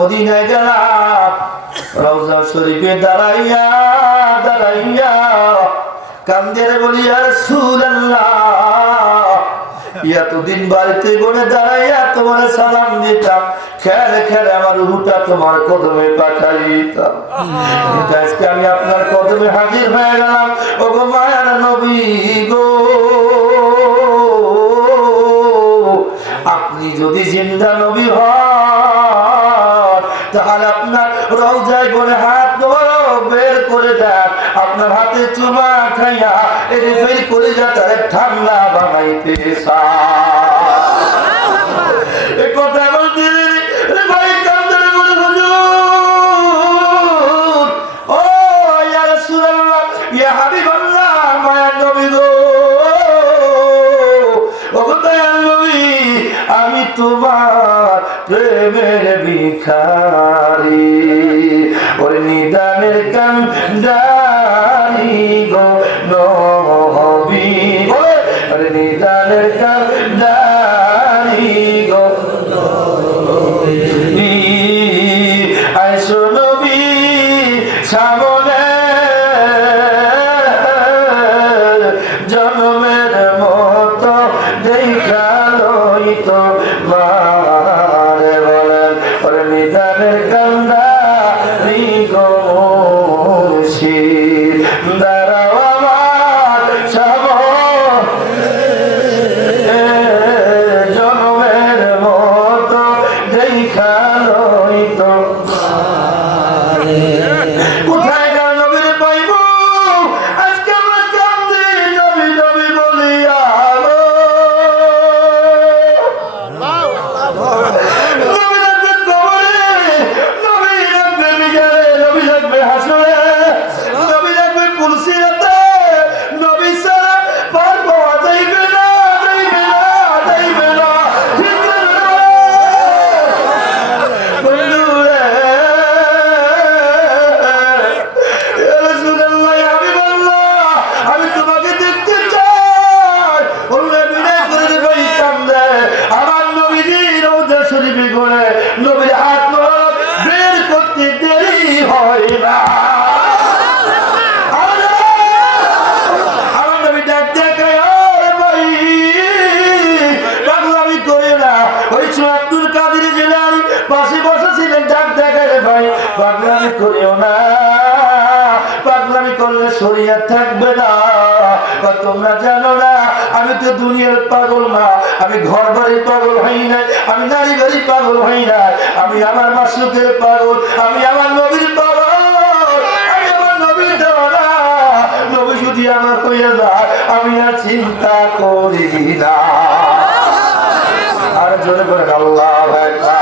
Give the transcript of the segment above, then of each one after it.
মদিনায় গেলাম, রওজা শরীফে দাঁড়াইয়া দাঁড়াইয়া কান্দে বলি ইয়া রাসূলুল্লাহ, এতদিন বাড়িতে গড়ে দাঁড়াইয়া তোমার সালাম দিতাম, খেলে খেলে আমার রুহটা তোমার কদমে পাঠাইতাম, আজকে আমি আপনার কদমে হাজির হয়ে গেলাম। ও গো মায়ার নবী গো, আপনি যদি জিন্দা নবী হন তাহলে আপনার রওজায় করে হাত বের করে দেন, আপনার হাতে চুমা খাইয়া এর বের করে যাতে ঠান্ডা বানাইতে চায়। কথা বলতে ভাই কান্দরে বলে হুজুর, ও ইয়া রাসূলুল্লাহ, ইয়া হাবিবাল্লাহ, মায়ার নবী গো, ও দয়াল নবী, আমি তোমার প্রেমের ভিখারি, ওর নিদানের কান্ডারি গো নবী, ওর নিদানের কান্ডারি গো নবী, আইসো নবী সামনে জন্মের মতো দেখালোই তো মারে, বলেন ওর নিদানের কান্ডারি গো মুর্শিদ, দাঁড়াও আমার সামনে জন্মের মতো দেখালোই তো মারে। কোথায় গেল নবীর পাইব, আজকে আমরা কান্দি নবী নবী বলিয়া, নবী থাকবে কবরে, নবী থাকবে মিজারে, নবী থাকবে হাসরে, নবী থাকবে পুলসিরাতে, নবী ছাড়া পার পাওয়া যাইবে না, যাইবে না, যাইবে না, ঠিক না বন্ধুরে? ইয়া রাসূলুল্লাহ, ইয়া হাবিবাল্লাহ, আমি তোমাকে দেখতে চাই। ওরে বিদায় করে দিবে কান্দে, আমার নবীজি রওজা শরীফে গড়ে নবীর হাত মোবারক বের করতে দেরি হয় না। আমার নবী ডাক দেখায়, ওরে ভাই পাগলামি করে না। ওই আব্দুল কাদের জিলানী পাশে বসেছিলেন, ডাক দেখায়, ভাই পাগলামি করিও না, পাগলামি করলে শরীয়ত থাকবে না। তোমরা জানো না আমি তো দুনিয়ার পাগল না, আমি ঘর বাড়ির পাগল হই না, আমি নারী বাড়ির পাগল হই না, আমি আমার মাসুকের পাগল, আমি আমার নবীর পাগল, আমি আমার নবীর দেওয়ানা। নবী যদি আমার হইয়া যায় আমি আর চিন্তা করি না। আর জোরে করে আল্লাহু আকবার।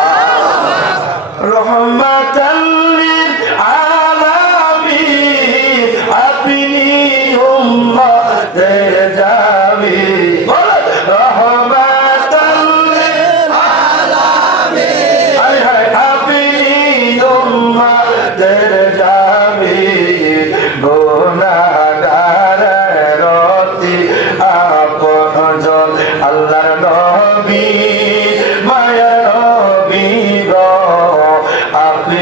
রহমাতাল লিল আলামিন, আপনি উম্মতের জামি, রহমাতাল লিল আলামিন, হায় হায় আপনি উম্মতের জামি, গুনাহগারের অতি আপনজন আল্লাহর নবী, মায়ার নবী গো, আপনি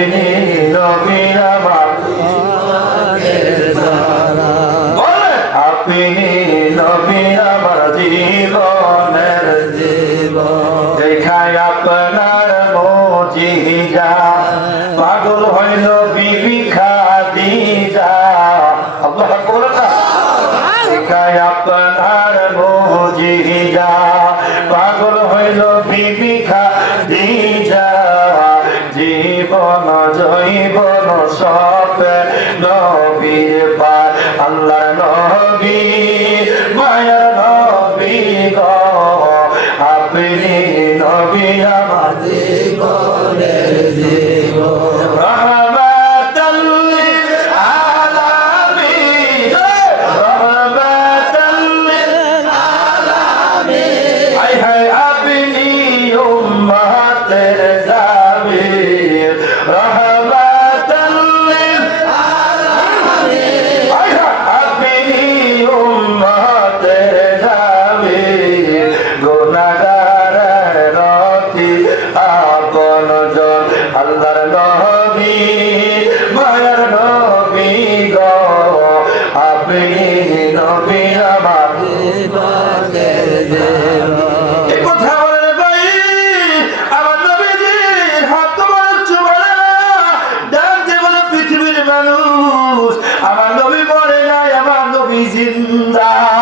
মানুষ, আমার নবী মরে নাই, আমার নবী জিন্দা।